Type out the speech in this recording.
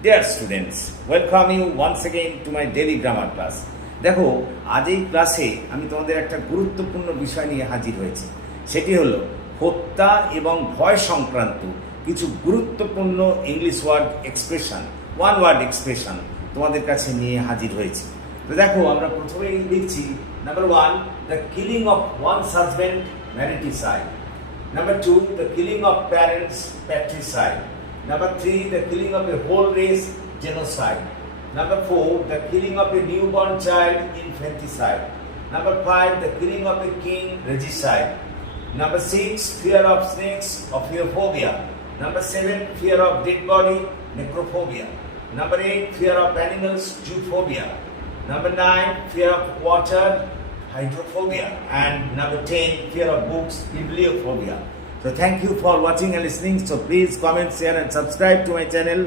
Dear students, welcome you once again to my daily grammar class. দেখো আজ এই ক্লাসে আমি তোমাদের একটা গুরুত্বপূর্ণ বিষয় নিয়ে হাজির হয়েছি। সেটি হলো হত্যা এবং ভয় সংক্রান্ত কিছু গুরুত্বপূর্ণ English word expression, one word expression তোমাদের কাছে নিয়ে হাজির হয়েছি। তো দেখো আমরা প্রথমেই দেখছি number 1, the killing of one's husband mariticide. Number 2, the killing of parents, patricide. Number 3, the killing of a whole race, genocide. Number 4, the killing of a newborn child, infanticide. Number 5, the killing of a king, regicide. Number 6, fear of snakes, ophiophobia. Number 7, fear of dead body, necrophobia. Number 8, fear of animals, zoophobia. Number 9, fear of water, hydrophobia. And number 10, fear of books, bibliophobia. So thank you for watching and listening. So please comment, share and subscribe to my channel.